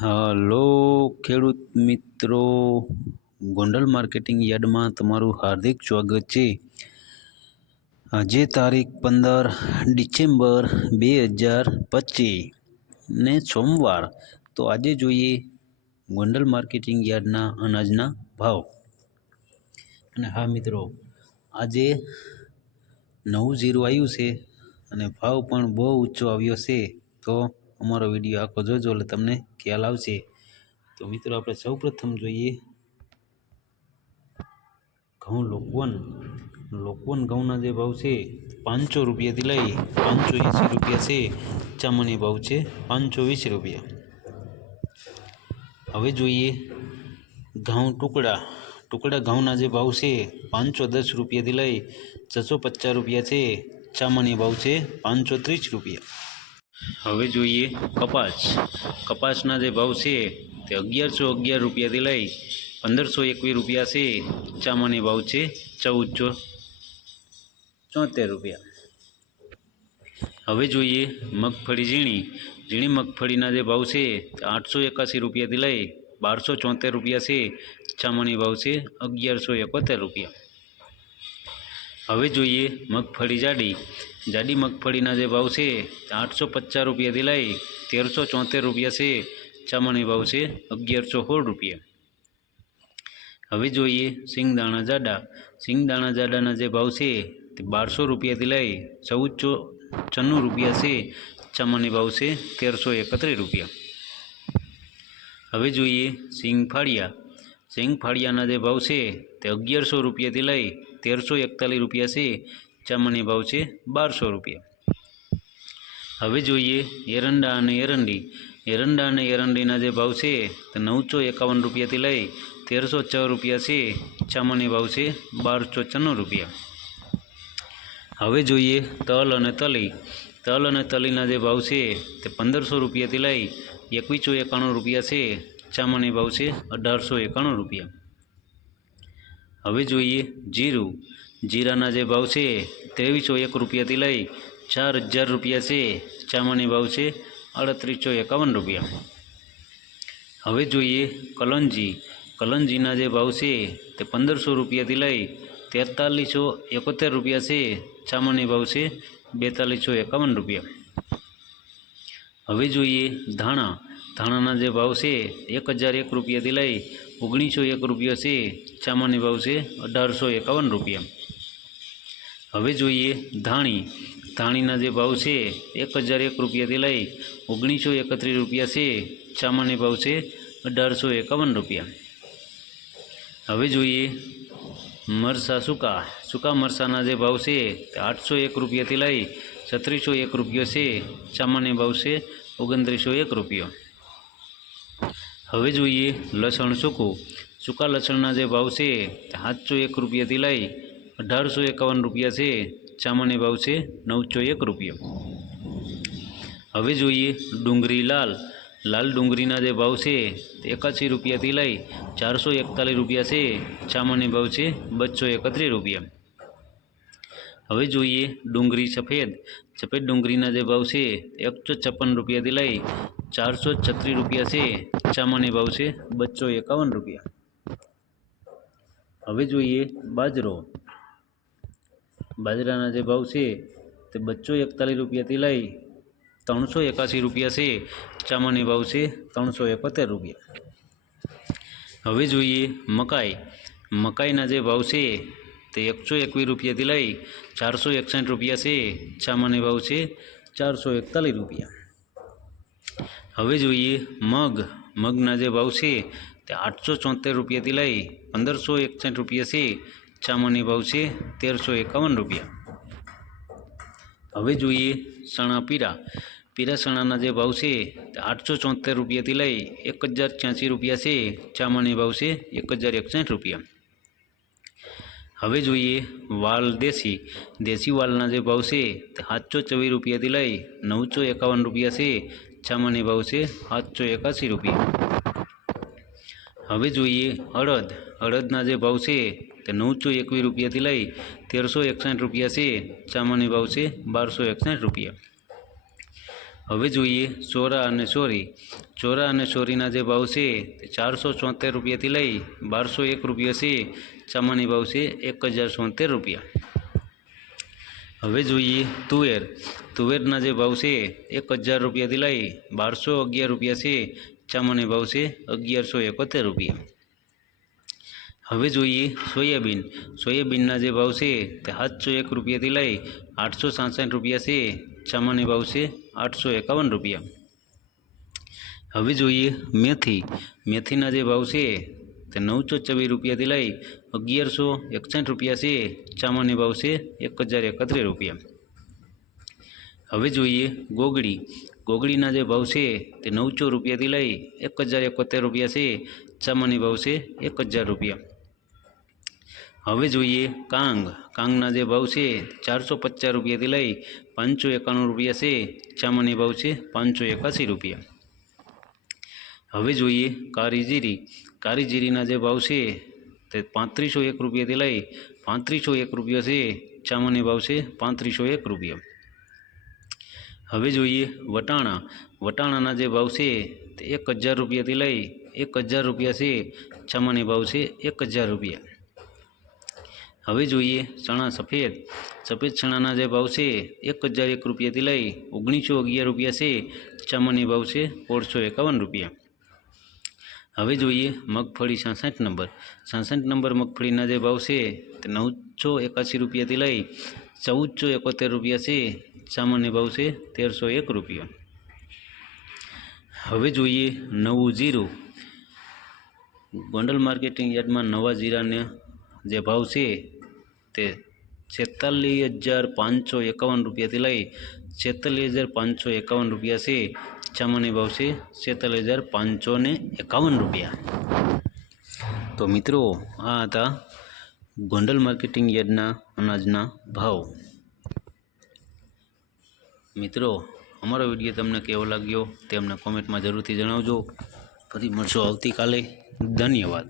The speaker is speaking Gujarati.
હલો ખેડૂત મિત્રો, ગોંડલ માર્કેટિંગ યાર્ડમાં તમારું હાર્દિક સ્વાગત છે। આજે તારીખ 15 ડિસેમ્બર 2025 ને સોમવાર। તો આજે જોઈએ ગોંડલ માર્કેટિંગ યાર્ડના અનાજના ભાવ। અને હા મિત્રો, આજે નવું જીરું આવ્યું છે અને ભાવ પણ બહુ ઊંચો આવ્યો છે। તો અમારો વિડીયો આખો જોજો એટલે તમને ખ્યાલ આવશે। તો મિત્રો, આપણે સૌપ્રથમ જોઈએ ઘઉં લોકવન ઘઉંના જે ભાવ છે 500 રૂપિયાથી લઈ 580 રૂપિયા છે। ચામાની ભાવ છે 520 રૂપિયા। હવે જોઈએ ઘઉં ટુકડા ઘઉંના જે ભાવ છે 510 રૂપિયાથી લઈ 650 રૂપિયા છે। ચામાની ભાવ છે 530 રૂપિયા। હવે જોઈએ કપાસના જે ભાવ છે તે 1111 રૂપિયાથી લઈ 1521 રૂપિયા છે। ચામાની ભાવ છે 1474 રૂપિયા। હવે જોઈએ મગફળી ઝીણી મગફળીના જે ભાવ છે 881 રૂપિયાથી લઈ 1274 રૂપિયા છે। ચામાની ભાવ છે 1171 રૂપિયા। હવે જોઈએ મગફળી જાડી મગફળીના જે ભાવ છે 850 રૂપિયાથી લઈ 1374 રૂપિયા છે। ચામાની ભાવ છે 1116 રૂપિયા। હવે જોઈએ સિંગદાણા જાડાના જે ભાવ છે તે 1200 રૂપિયાથી લઈ 1494 રૂપિયા છે। ચામાની ભાવ છે 1331 રૂપિયા। હવે જોઈએ સિંગ ફાળિયાના જે ભાવ છે તે 1100 રૂપિયાથી લઈ 1341 રૂપિયા છે। ચામાની ભાવ છે 1200 રૂપિયા। હવે જોઈએ એરંડા અને એરંડીના જે ભાવ છે તે 951 રૂપિયાથી લઈ 1304 રૂપિયા છે। ચામાની ભાવ છે 1294 રૂપિયા। હવે જોઈએ તલ અને તલીના જે ભાવ છે તે 1500 રૂપિયાથી લઈ 2191 રૂપિયા છે। ચામાની ભાવ છે 1891 રૂપિયા। હવે જોઈએ જીરાના જે ભાવ છે 2301 રૂપિયાથી લઈ 4000 રૂપિયા છે। ચામાની ભાવ છે 3851 રૂપિયા। હવે જોઈએ કલંજીના જે ભાવ છે તે 1500 રૂપિયાથી લઈ 4371 રૂપિયા છે। ચામાની ભાવ છે 4251 રૂપિયા। હવે જોઈએ ધાણાના જે ભાવ છે 1001 રૂપિયાથી લઈ 1901 રૂપિયા છે। ચામાની ભાવ છે 1851 રૂપિયા। હવે જોઈએ ધાણીના જે ભાવ છે 1001 રૂપિયાથી લઈ 1931 રૂપિયા છે। ચામાની ભાવ છે 1851 રૂપિયા। હવે જોઈએ મરચાં સૂકા મરચાંના જે ભાવ છે તે 801 રૂપિયાથી લઈ 3601 રૂપિયા છે। ચામાની ભાવ છે 2901 રૂપિયા। હવે જોઈએ લસણ સૂકા લસણના જે ભાવ છે તે 701 રૂપિયાથી લઈ 1851 રૂપિયા છે। ચામાની ભાવ છે 901 રૂપિયા। હવે જોઈએ ડુંગળી લાલ ડુંગળીના જે ભાવ છે તે 81 રૂપિયાથી લઈ 441 રૂપિયા છે। ચામાની ભાવ છે 231 રૂપિયા। હવે જોઈએ ડુંગળી સફેદ ડુંગળીના જે ભાવ છે 156 રૂપિયાથી લઈ 436 રૂપિયા છે। ચામાની ભાવ છે 251 રૂપિયા। હવે જોઈએ બાજરાના જે ભાવ છે તે 241 રૂપિયાથી લઈ 381 રૂપિયા છે। ચામાની ભાવ છે 371 રૂપિયા। હવે જોઈએ મકાઈના જે ભાવ છે તે 121 રૂપિયાથી લઈ 461 રૂપિયા છે। ચામાની ભાવ છે 441 રૂપિયા। હવે જોઈએ મગના જે ભાવ છે તે 874 રૂપિયાથી લઈ 1561 રૂપિયા છે। ચામાની ભાવ છે 1351 રૂપિયા। હવે જોઈએ ચણા પીળા ચણાના જે ભાવ છે તે 874 રૂપિયાથી લઈ 1086 રૂપિયા છે। ચામાની ભાવ છે 1061 રૂપિયા। હવે જોઈએ વાલ દેશી વાલના જે ભાવ છે તે 724 રૂપિયાથી લઈ 951 રૂપિયા છે। ચામાની ભાવ છે 781 રૂપિયા। હવે જોઈએ અડદના જે ભાવ છે તે 921 રૂપિયાથી લઈ 1361 રૂપિયા છે। ચામાની ભાવ છે 1261 રૂપિયા। હવે જોઈએ ચોરા અને ચોરી. ચોરા અને ચોરીના જે ભાવ છે તે 474 રૂપિયાથી લઈ 1201 રૂપિયા છે. સામાન્ય ભાવ છે 1074 રૂપિયા. હવે જોઈએ તુવેર. તુવેરના જે ભાવ છે 1000 રૂપિયાથી લઈ 1211 રૂપિયા છે. સામાન્ય ભાવ છે 1171 રૂપિયા. હવે જોઈએ સોયાબીન. સોયાબીનના જે ભાવ છે તે 701 રૂપિયાથી લઈ 866 રૂપિયા છે. સામાન્ય ભાવ છે 851 રૂપિયા. હવે જોઈએ મેથી. મેથીના જે ભાવ છે તે 924 રૂપિયાથી લઈ 1161 રૂપિયા છે. સામાન્ય ભાવ છે 1031 રૂપિયા. હવે જોઈએ ગોગડી. ગોગડીના જે ભાવ છે તે 900 રૂપિયાથી લઈ 1071 રૂપિયા છે. સામાન્ય ભાવ છે 1000 રૂપિયા. હવે જોઈએ કાંગ. કાંગના જે ભાવ છે 450 રૂપિયાથી લઈ 591 રૂપિયા છે. સામાન્ય ભાવ છે 581 રૂપિયા. હવે જોઈએ કાળી જીરી. કાળી જીરીના જે ભાવ છે તે 3501 રૂપિયાથી લઈ 3501 રૂપિયા છે. સામાન્ય ભાવ છે 3501 રૂપિયા. હવે જોઈએ વટાણા. વટાણાના જે ભાવ છે તે 1000 રૂપિયાથી લઈ 1000 રૂપિયા છે. સામાન્ય ભાવ છે 1000 રૂપિયા. હવે જોઈએ ચણા સફેદ. સફેદ ચણાના જે ભાવ છે 1001 રૂપિયાથી લઈ 1911 રૂપિયા છે. સામાન્ય ભાવ છે 1651 રૂપિયા. હવે જોઈએ મગફળી 66 નંબર. 66 નંબર મગફળીના જે ભાવ છે તે 981 રૂપિયાથી લઈ 1471 રૂપિયા છે. સામાન્ય ભાવ છે 1301 રૂપિયા. હવે જોઈએ નવું જીરું. ગોંડલ માર્કેટિંગ યાર્ડમાં નવા જીરાને જે ભાવ છે તે 46,551 રૂપિયાથી લઈ 46,551 રૂપિયા છે. સામાન્ય ભાવ છે 46,551 રૂપિયા. તો મિત્રો આ હતા ગોંડલ માર્કેટિંગ યાર્ડના અનાજના ભાવ. મિત્રો અમારો વિડીયો તમને કેવો લાગ્યો તે અમને કોમેન્ટમાં જરૂરથી જણાવજો. ફરી મળશો આવતીકાલે. ધન્યવાદ.